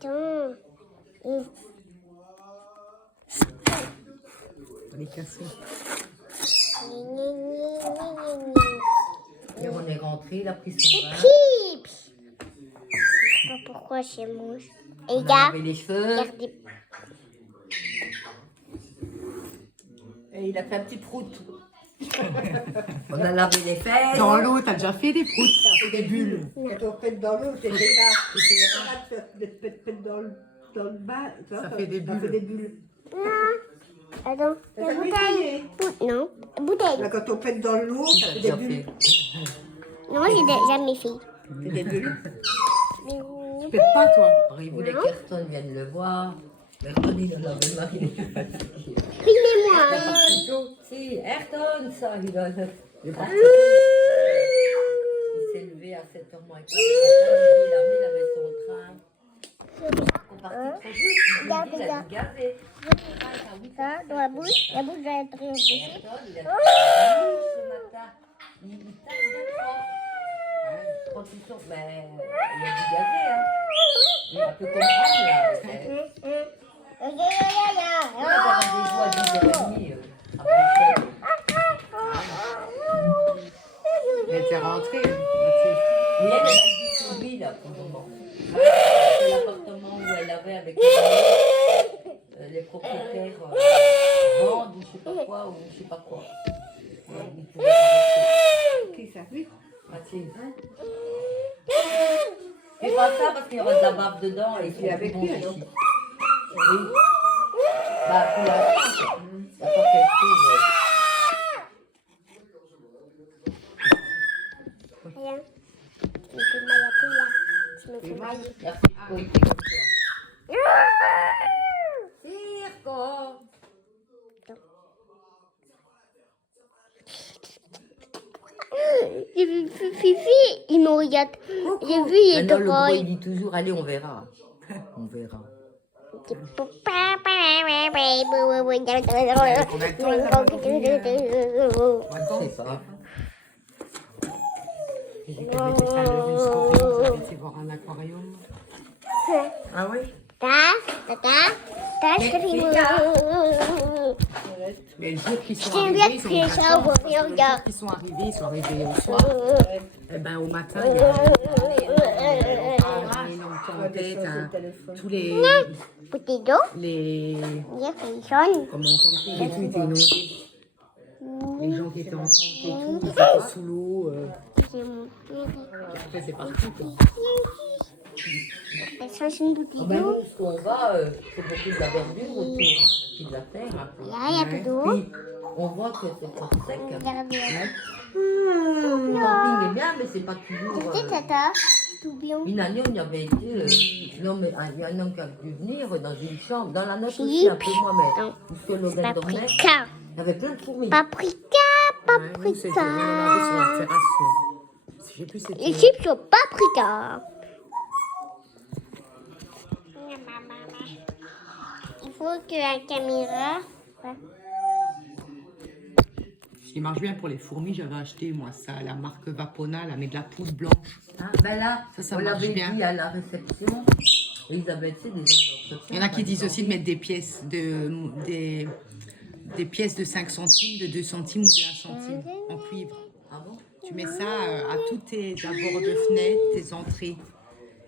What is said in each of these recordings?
Attends. On est cassé. Gna, gna, gna, gna, gna. Et on est rentré, il a pris son bain. Chips. Je sais pas pourquoi c'est mouche. Et On a là, lavé les cheveux. regardez. Et il a fait un petit prout. On a lavé les fesses. Dans l'eau, t'as déjà fait des proutes. Ça fait des bulles. Quand on pète dans l'eau, t'es déjà de pète dans le bain. Tu vois, Ça fait des bulles. Ça fait des bulles. Non. Attends, la T'as bouteille. essayé Non, la bouteille. Là, quand on pète dans l'eau, ça Ça fait a des déjà bulles. fait. Non, j'ai jamais fait. C'est des bulles. Tu pètes pas, toi. Alors, il voulait qu'Ayrton vienne le voir. Mais Ayrton, il en avait marre, il était fatigué. Filmez-moi. Il est parti tôt. Si, Ayrton, ça, il est parti. Il s'est levé à 7h moins quart. Il avait son train. On partit trop vite. Il a dû gazer. Ça, dans la bouche doit être Et Ayrton, il a fait ce matin. Il tape de fort. Quand il sort, ben, il a dû gazer. Hein. Il a pu comprendre, là. On va avoir un rendez-vous à 10h30. Elle était rentrée. Oui, elle a dit sur lui, là, pour le moment. C'est l'appartement où elle avait avec les propriétaires vendent ou je sais pas quoi, ou je sais pas quoi. Ils pouvaient pas rester. Qui ça? Oui. Mathilde. Fais pas ça parce qu'il y aura de la bave dedans et c'est avec lui, alors. Oui. Bah, pour l'instant, il n'y a pas qu'elle trouve. Rien. Je me fais mal à tout là. Je me fais mal. Merci pour écouter comme ça. Circo. J'ai vu Fifi, il me regarde. J'ai vu, il est Maintenant, le gros, il drôle. dit toujours, allez, on verra. On verra. Je sais pas. J'ai dit qu'elle mettait ça le jusqu'au bout, j'avais été voir un aquarium. Ah oui? Mais le jour qu'ils sont J'aime bien arrivés, crier ça, vous le jour regarde. qu'ils sont arrivés, ils sont arrivés au soir. Eh ben, au matin, il y a un énorme tempête, hein. Tous les Bouteille d'eau, les il a fait jaune. comment camping et tout était inondé. Les gens qui étaient en tente et tout, ils étaient sous l'eau. J'ai mon Après, c'est parti, quoi. Elle change une bouteille Ah ben, d'eau. nous, ce qu'on va, c'est beaucoup de la verdure autour, hein, puis de la terre. Un peu. Là, il y a plus d'eau. Puis, on voit que c'est pas sec. Hein. Regardez. Le camping est bien, mais c'est pas toujours. Tu sais, Tata, tout bien. Une année, on y avait été. Non, mais il y a un homme qui a dû venir dans une chambre, dans la note aussi, un peu moins, mais Non. puisque Logan dormait, Paprika. il y avait plein de fourmis. Paprika, Nous, c'était- on en avait sur la paprika. terrasse. Je sais plus c'était. Les chips sont paprika. Il faut que la caméra. Ce qui marche bien pour les fourmis, j'avais acheté, moi, ça, la marque Vapona, là, mais de la poudre blanche. Hein, ben là, Ça on marche l'avait bien. dit à la réception. Elisabeth, c'est des gens d'entretien. Il y en a qui disent aussi de mettre des pièces des pièces de 5 centimes, de 2 centimes ou de 1 centime en cuivre. Ah bon? Tu mets ça à tous tes abords de fenêtres, tes entrées.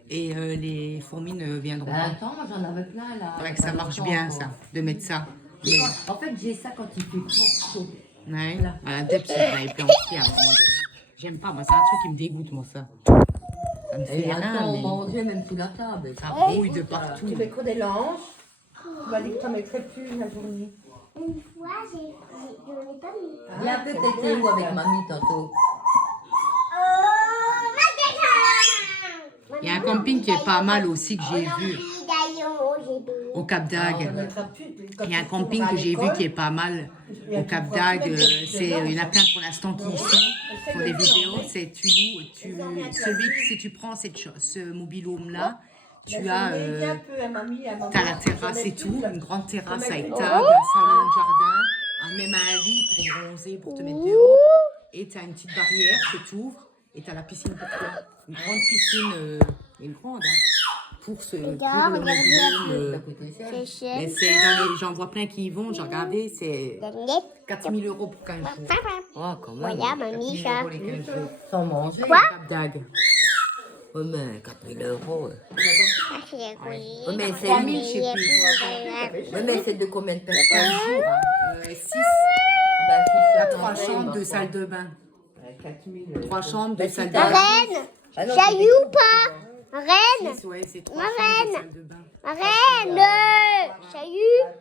Et les fourmis ne viendront Ben pas. attends, moi j'en avais plein là. C'est vrai que ça marche bien, ça, de mettre ça. Et en fait, j'ai ça quand il fait trop chaud. Ouais. Là. À la tête, j'en avais plein aussi à un moment donné. J'aime pas, moi, c'est un truc qui me dégoûte, moi, ça. Ça me fait Et rien, attends, on mais mangeait même sous la table. ça rouille de partout. Tu mets quoi des langes? Tu m'as dit que tu n'en mettrais plus la journée. Une fois, je n'ai pas mis. Viens un peu péter ou avec mamie tantôt. Il y a un camping qui est pas mal aussi que j'ai vu au Cap d'Agde. Il y a un camping que j'ai vu qui est pas mal au Cap d'Agde. Il y en a plein pour l'instant qui y sont. Pour des vidéos, c'est tu loues, si tu prends ce mobil-home-là, tu as t'as la terrasse et tout, une grande terrasse avec table, un salon, un jardin, même un lit pour bronzer, pour te mettre dehors. Et tu as une petite barrière que tu ouvres et tu as la piscine pour toi. Une grande piscine, une grande, hein. pour ce Regarde, pour le regardez mobil-home, un peu. Ça coûtait cher. C'est cher. mais j'en vois plein qui y vont. J'ai regardé, c'est Gagnette. 4 000 € pour 15 jours. Oh, quand même. Voilà, mamie, 4 000 ça. € les 15 jours. Sans manger. Quoi? Cap d'Agde. Ouais, mais 4 000 €. Ah, c'est la couille. Ouais, mais c'est 3 000, je sais plus. Ouais, mais c'est de combien de personnes? 6. Ben, si Il y a ça 3 t'enlève, chambres, 2 quoi. salles de bain. 4 000. 3 chambres, 2 Bah, si salles de t'as- bain. Reine. Ah non, Chaillou c'est ou pas? Reine. 6, ouais, c'est 3 Ma chambres, 2 reine. salles de bain. Reine. Chaillou.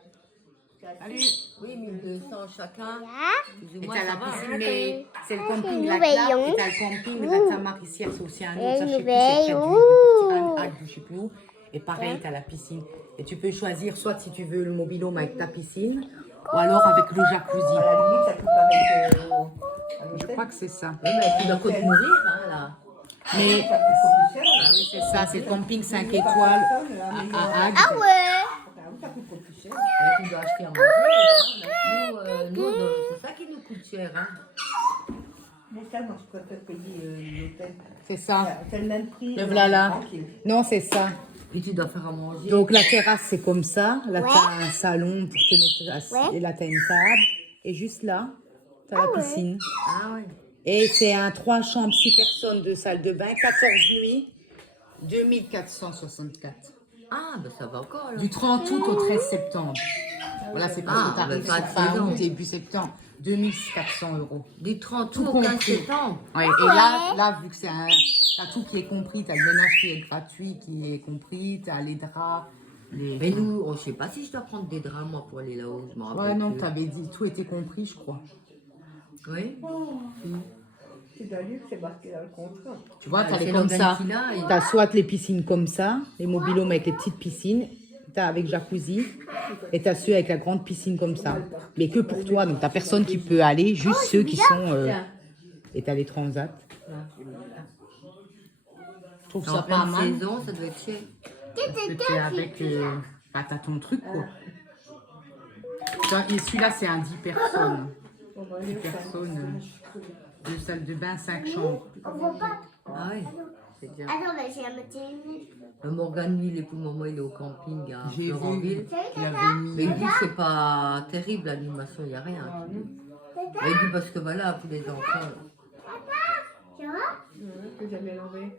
Allez, Oui, 1200 chacun. Là. Plus ou et moins, t'as ça la va. piscine, mais c'est le camping Nous Lac Largue, veillons. et t'as le camping Lac Saint-Marie-Ciel, c'est aussi un autre, ça je sais plus, Nous c'est près veillons. du Agde, je sais plus où. Et pareil, t'as la piscine. Et tu peux choisir soit si tu veux le mobil-home avec ta piscine, ou alors avec le jacuzzi. À la limite, ça coûte pareil que. Je crois que c'est ça. Oui, mais tu dois encore te mourir, hein, là. Mais Ça coûte plus cher. ah oui, c'est ça, c'est le camping 5 étoiles à Agde. Ah ouais. Ça coûte pas plus cher. Ouais, tu dois acheter à manger. Nous, c'est ça qui nous coûte cher, hein. Mais ça, moi, je préfère payer l'hôtel. C'est ça. C'est le même prix. Le voilà. Tranquille. Non, c'est ça. Et tu dois faire à manger. Donc la terrasse, c'est comme ça. Là, Ouais. t'as un salon pour te mettre assis. Ouais. Et là, t'as une table. Et juste là, t'as la piscine. Ah ouais. Et c'est un 3 chambres, 6 personnes, 2 salles de bain, 14 nuits, 2464. Ah, ben ça va encore, là. Du 30 août au 13 septembre. Voilà, c'est parce que Ah, t'arrives bah, sur pas de fin saison. août, début septembre. 2400 €. Du 30 Tout août au 15 compris. septembre. Ouais, et là, vu que c'est un... T'as tout qui est compris, t'as le ménage qui est gratuit, qui est compris, t'as les draps, les... Mais nous, je sais pas si je dois prendre des draps, moi, pour aller là-haut. Je m'en rappelle Ouais, non, plus. t'avais dit, tout était compris, je crois. Oui. C'est d'un luxe, c'est marqué dans le contrat. Tu vois, Ah, t'as les c'est comme ça. l'Organtina, et- T'as soit les piscines comme ça, les mobil-homes avec les petites piscines, t'as avec jacuzzi, et t'as ceux avec la grande piscine comme ça. Mais que pour toi, donc t'as personne qui peut aller, juste ceux qui sont... Tiens. Et t'as les transats. Je trouve ça En pas pleine mal. saison, ça doit être cher. Parce que t'es avec... bah, t'as ton truc, quoi. Et celui-là, c'est un 10 personnes. 10 personnes, 2 salles de bain, 5 chambres. On voit pas. Ah ouais, c'est bien. Attends, mais j'ai la télé. Le Morgan, lui, il est pour le moment, il est au camping à J'ai vu Florentville. qu'il avait mis... Mais il dit que c'est pas terrible l'animation, il n'y a rien. Mais il dit parce que voilà, pour les enfants. Tu vois? Que j'avais l'enlevé.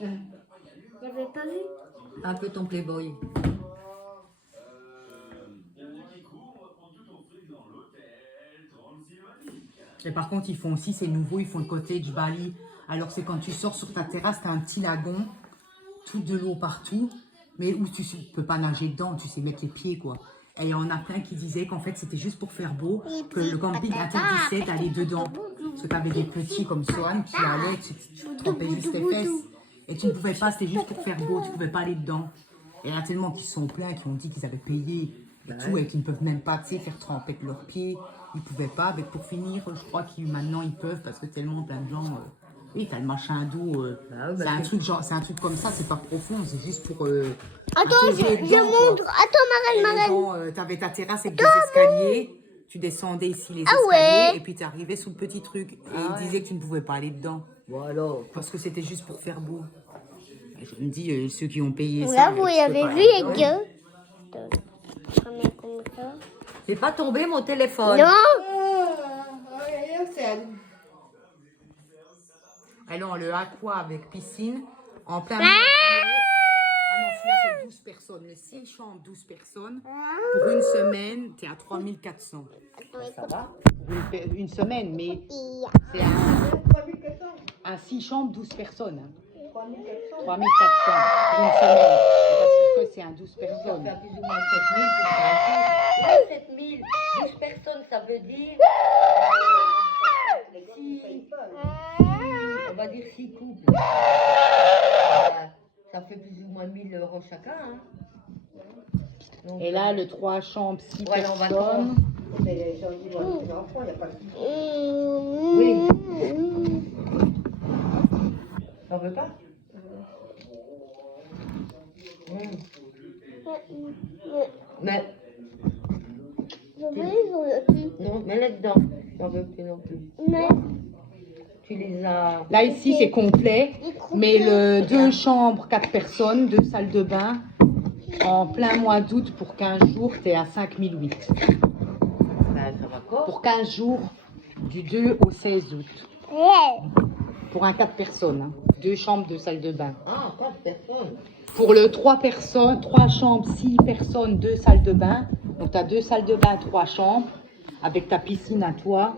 J'avais pas vu. Un peu ton Playboy. Et par contre, ils font aussi, c'est nouveau, ils font le cottage Bali. Alors, c'est quand tu sors sur ta terrasse, tu as un petit lagon, tout de l'eau partout, mais où tu ne peux pas nager dedans, tu sais mettre les pieds, quoi. Et il y en a plein qui disaient qu'en fait, c'était juste pour faire beau, que le camping interdisait d'aller dedans. Parce que tu avais des petits comme Swan qui allaient, tu trempais juste tes fesses. Et tu ne pouvais pas, c'était juste pour faire beau, tu ne pouvais pas aller dedans. Et il y en a tellement qui sont pleins, qui ont dit qu'ils avaient payé et tout, et qui ne peuvent même pas, tu sais, faire tremper de leurs pieds. Ils ne pouvaient pas. Mais pour finir, je crois que maintenant ils peuvent, parce que tellement plein de gens... oui, t'as le machin d'eau. Ah ouais, c'est bah, un truc genre, c'est un truc comme ça, c'est pas profond, c'est juste pour. Attends, je montre. Attends, ma reine. T'avais ta terrasse avec des escaliers, tu descendais ici les escaliers, ouais. et puis t'arrivais sous le petit truc. Et Ah ils disaient que tu ne pouvais pas aller dedans, Bon alors, parce que c'était juste pour faire beau. Et je me dis, ceux qui ont payé Là, ça. vous je peux avez pas vu, aller les dedans. gars? Attends, comme ça. c'est pas tombé mon téléphone. Non! Alors, le aqua avec piscine, en plein milieu. Ah non, celui-là, c'est 12 personnes. Mais 6 chambres, 12 personnes. Pour une semaine, t'es à 3400. Ça va? Pour une semaine, mais c'est un 6 chambres, 12 personnes. 3400 pour une semaine. Parce que c'est un 12 Ça personnes. fait plus ou moins 7000 pour 15 jours. 7000, 12 personnes, ça veut dire. On va dire 6 couples. Ça fait plus ou moins 1000 € chacun. Hein. Donc, Et là, le 3 chambres, 6 Voilà, on va personnes. Mais j'ai envie de voir les enfants, il n'y a pas de souci. oui. T'en veux pas? Mais non, mets-le dedans. J'en veux plus non plus. Mais Tu les as... Là, ici, c'est complet. Mais le 2 chambres, 4 personnes, 2 salles de bain, en plein mois d'août, pour 15 jours, tu es à 5008. Ben, ça va quoi? Pour 15 jours, du 2 au 16 août. Pour un 4 personnes. Hein. 2 chambres, 2 salles de bain. Ah, 4 personnes. Pour le 3 personnes, 3 chambres, 6 personnes, 2 salles de bain. Donc, tu as 2 salles de bain, 3 chambres, avec ta piscine à toi.